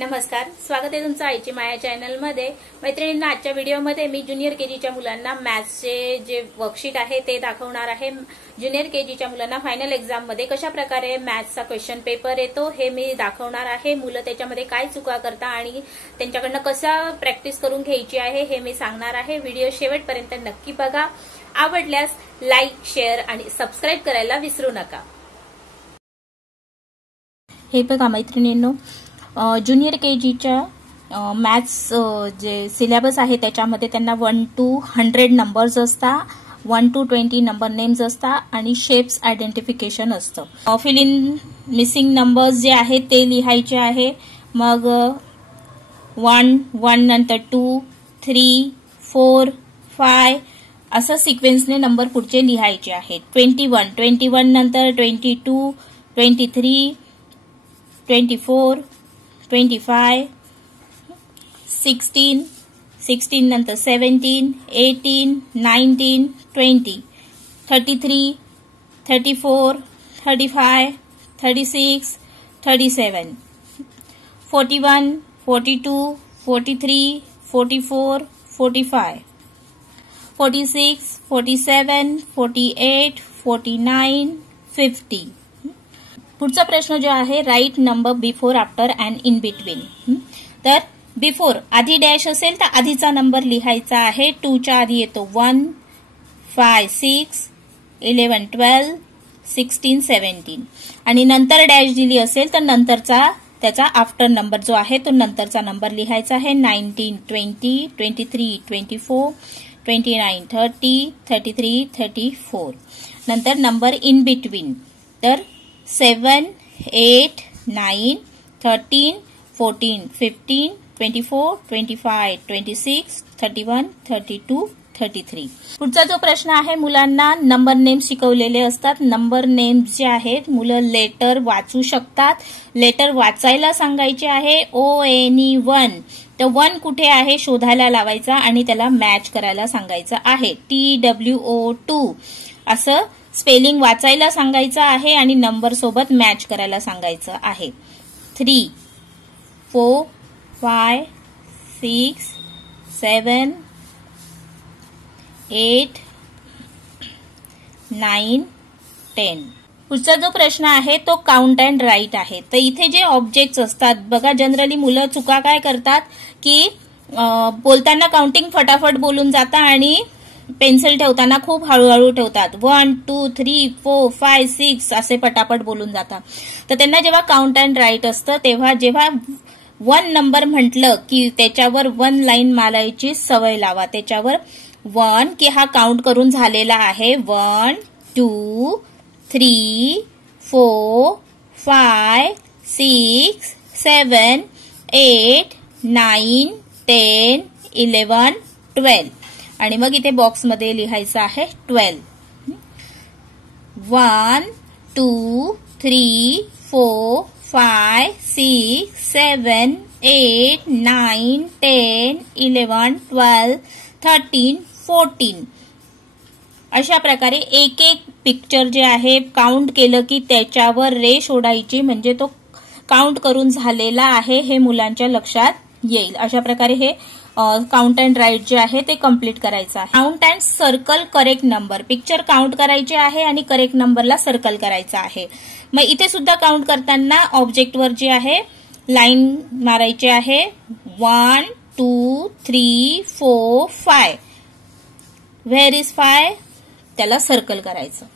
नमस्कार, स्वागत आहे तुमचं आईची माया चॅनल मध्ये। मैत्रिणींना, आजच्या व्हिडिओमध्ये मी ज्युनियर केजीच्या मुलांना मॅथ्सचे जे वर्कशीट आहे ते दाखवणार आहे। ज्युनियर केजीच्या मुलांना फायनल एक्झाम मध्ये कशा प्रकारे मॅथ्सचा क्वेश्चन पेपर येतो हे मी दाखवणार आहे। मुलं त्याच्यामध्ये काय चुका करतात आणि त्यांच्याकडनं कसा प्रॅक्टिस करून घ्यायची आहे हे मी सांगणार आहे। व्हिडिओ शेवटपर्यंत नक्की बघा। आवडल्यास लाईक, शेअर आणि सबस्क्राइब करायला विसरू नका। हे बघा मैत्रिणींनो, ज्युनियर केजीच्या मॅथ्स जे सिलेबस आहे त्याच्यामध्ये त्यांना 1 to 100 नंबर्स असतात, 1 to 20 नंबर नेम्स असतात आणि शेप्स आयडेंटिफिकेशन असतं। फिल इन मिसिंग नंबर्स जे आहेत ते लिहायचे आहे। मग 1 नंतर 2, 3, 4, 5 असं सिक्वेन्सने नंबर पुढचे लिहायचे आहेत। 21 नंतर 22, 23, 24, 25, 16 नंतर 17, 18, 19, 20, 33, 34, 35, 36, 37, 41, 42, 43, 44, 45, 46, 47, 48, 49, 50। पुढचा प्रश्न जो आहे, write number before, after and in between. तर बिफोर आधी डॅश असेल तर आधीचा नंबर लिहायचा आहे। 2 च्या आधी येतो 1, 5, 6, 11, 12, 16, 17 आणि नंतर डॅश दिली असेल तर नंतरचा त्याचा आफ्टर नंबर जो आहे तो नंतरचा नंबर लिहायचा आहे। 19, 20, 23, 24, 29, 30, 33, 34। नंतर नंबर इन बिटवीन, तर 7, 8, 9, 13, 14, 15, 24, 25, 26, 31, 32, 33। पुढचा जो प्रश्न आहे, मुलांना नंबर नेम्स शिकवलेले असतात। नंबर नेम्स जे आहेत मुलं लेटर वाचू शकतात। लेटर वाचायला सांगायचे आहे। ONE1 तर 1 कुठे आहे शोधायला लावायचा आणि त्याला मॅच करायला सांगायचं आहे। TWO2 असं स्पेलिंग वाचायला सांगायचं आहे आणि नंबर सोबत मॅच करायला सांगायचं आहे। 3, 4, 5, 6, 7, 8, 9, 10। पुढचा जो प्रश्न आहे तो काउंट अँड राईट आहे। तर इथे जे ऑब्जेक्ट्स असतात बघा, जनरली मुलं चुका काय करतात की बोलताना काउंटिंग फटाफट बोलून जातात आणि पेन्सिल ठेवताना खूप हळूहळू ठेवतात। 1, 2, 3, 4, 5, 6 असे पटापट बोलून जातात। तर त्यांना जेव्हा काउंट अँड राईट असतं तेव्हा जेव्हा 1 नंबर म्हटलं की त्याच्यावर 1 लाईन मारायची सवय लावा। त्याच्यावर 1 की हा काउंट करून झालेला आहे। 1, 2, 3, 4, 5, 6, 7, 8, 9, 10, 11, 12 आणि मग इथे बॉक्समध्ये लिहायचं आहे 12। 1, 2, 3, 4, 5, 6, 7, 8, 9, 10, 11, 12, 13, 14 अशा प्रकारे एक एक पिक्चर जे आहे काउंट केलं की त्याच्यावर रेष ओढायची, म्हणजे तो काउंट करून झालेला आहे हे मुलांच्या लक्षात येईल। अशा प्रकारे हे काउंट अँड राईट जे आहे ते कम्प्लीट करायचं आहे। Count and circle correct number, picture count करायचे आहे आणि करेक्ट नंबरला सर्कल करायचं आहे। मग इथे सुद्धा काउंट करताना ऑब्जेक्टवर जे आहे लाईन मारायची आहे। 1, 2, 3, 4, 5। व्हेअर इज 5 त्याला सर्कल करायचं।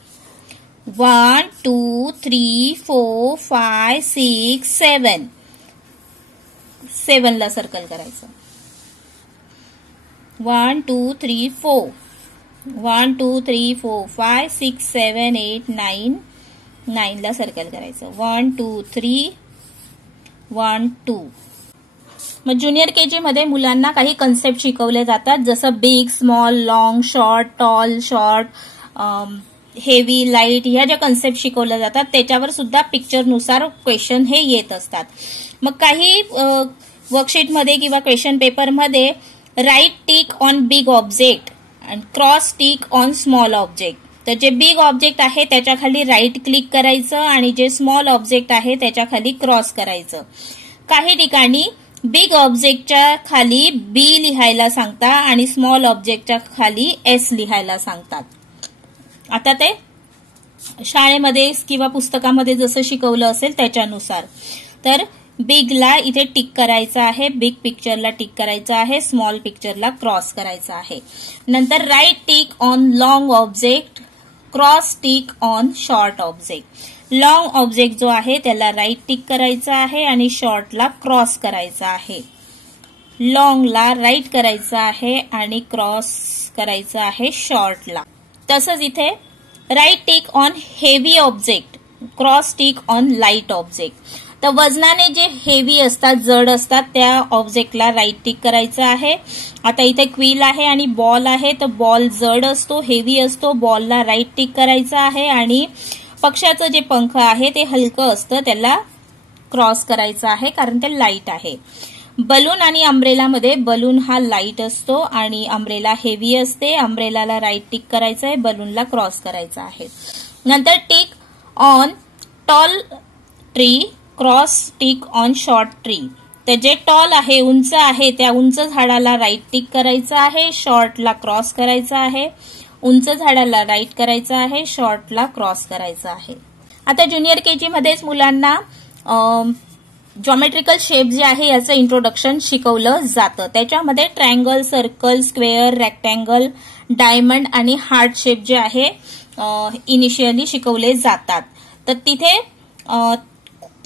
1, 2, 3, 4, 5, 6, 7 7 ला सर्कल करायचं। 1, 2, 3, 4 1, 2, 3, 4, 5, 6, 7, 8, 9 9 ला सर्कल करायचं। 1, 2, 3, 1, 2। मग ज्युनियर केजी मध्ये मुलांना काही कन्सेप्ट शिकवले जातात, जसं big, small, long, short, tall, short, heavy, light, ह्या ज्या कन्सेप्ट शिकवल्या जातात त्याच्यावर सुद्धा पिक्चरनुसार क्वेश्चन हे येत असतात। मग काही वर्कशीटमध्ये किंवा क्वेश्चन पेपरमध्ये right tick on big object and cross tick on small object. तर जे बिग ऑब्जेक्ट आहे त्याच्या खाली राईट क्लिक करायचं आणि जे स्मॉल ऑब्जेक्ट आहे त्याच्या खाली क्रॉस करायचं। काही ठिकाणी बिग ऑब्जेक्टच्या खाली बी लिहायला सांगतात आणि स्मॉल ऑब्जेक्टच्या खाली एस लिहायला सांगतात. आता ते शाळेमध्ये किंवा पुस्तकामध्ये जसं शिकवलं असेल त्याच्यानुसार. तर बिगला इथे टिक करायचं आहे, बिग पिक्चरला टिक करायचं आहे, स्मॉल पिक्चरला क्रॉस करायचं आहे. नंतर right tick on long object, cross tick on short object. Long object जो आहे त्याला राईट टिक करायचा आहे आणि शॉर्टला क्रॉस करायचा आहे. लॉंगला राईट करायचं आहे आणि क्रॉस करायचं आहे शॉर्टला. तसंच इथे right tick on heavy object, cross tick on light object. तर वजनाने जे हेवी असतात, जड असतात, त्या ऑब्जेक्टला राईट टिक करायचं आहे. आता इथे क्विल आहे आणि बॉल आहे, तर बॉल जड असतो, हेवी असतो, बॉलला राईट टिक करायचं आहे. आणि पक्ष्याचं जे पंख आहे ते हलकं असतं, त्याला क्रॉस करायचं आहे कारण ते लाईट आहे. बलून आणि अम्ब्रेलामध्ये बलून हा लाईट असतो आणि अम्ब्रेला हेवी असते. अम्ब्रेलाला राईट टिक करायचं आहे, बलूनला क्रॉस करायचं आहे. नंतर tick on tall tree, cross tick on short tree. तर जे टॉल आहे, उंच आहे, त्या उंच झाडाला राईट टिक करायचं आहे, शॉर्टला क्रॉस करायचं आहे. उंच झाडाला राईट करायचं आहे, शॉर्टला क्रॉस करायचं आहे. आता ज्युनियर केजी मध्येच मुलांना जॉमेट्रिकल शेप जे आहे याचं इंट्रोडक्शन शिकवलं जातं. त्याच्यामध्ये triangle, circle, square, rectangle, diamond आणि हार्ट शेप जे आहे इनिशियली शिकवले जातात. तर तिथे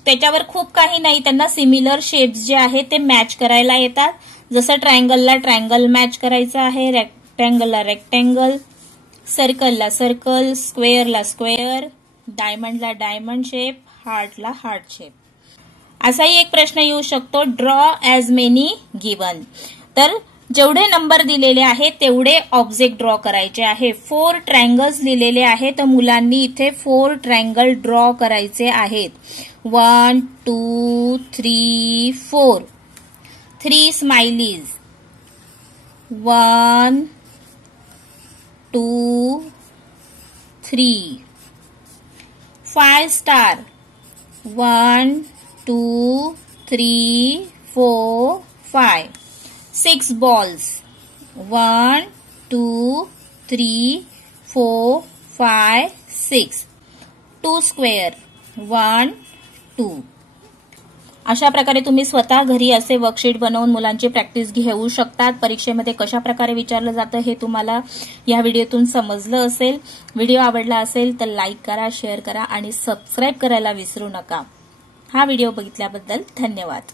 त्याच्यावर खूप काही नाही, त्यांना सिमिलर शेप्स जे आहे ते मॅच करायला येतात. जसं ट्रायंगलला ट्रायंगल मॅच करायचं आहे, रेक्टँगलला रेक्टँगल, सर्कलला सर्कल, स्क्वेअरला स्क्वेअर, डायमंडला डायमंड शेप, हार्टला हार्ट शेप. असाही एक प्रश्न येऊ शकतो, ड्रॉ ॲज मेनी गिवन. तर जेवढे नंबर दिलेले आहेत तेवढे ऑब्जेक्ट ड्रॉ करायचे आहे. 4 ट्रायंगल्स लिहिलेले आहेत, तर मुलांनी इथे 4 ट्रायंगल ड्रॉ करायचे आहेत. 1 2 3 4. 3 स्माइलीज, 1 2 3. 5 स्टार, 1 2 3 4 5. 6 balls, 1 2 3 4 5 6. 2 square, 1 2. अशा प्रकारे तुम्ही स्वतः घरी असे वर्कशीट बनवून मुलांची प्रॅक्टिस घेऊ शकतात. परीक्षेमध्ये कशा प्रकारे विचारलं जातं हे तुम्हाला या व्हिडिओतून समजलं असेल. व्हिडिओ आवडला असेल तर लाईक करा, शेअर करा आणि सबस्क्राईब करायला विसरू नका. हा व्हिडिओ बघितल्याबद्दल धन्यवाद.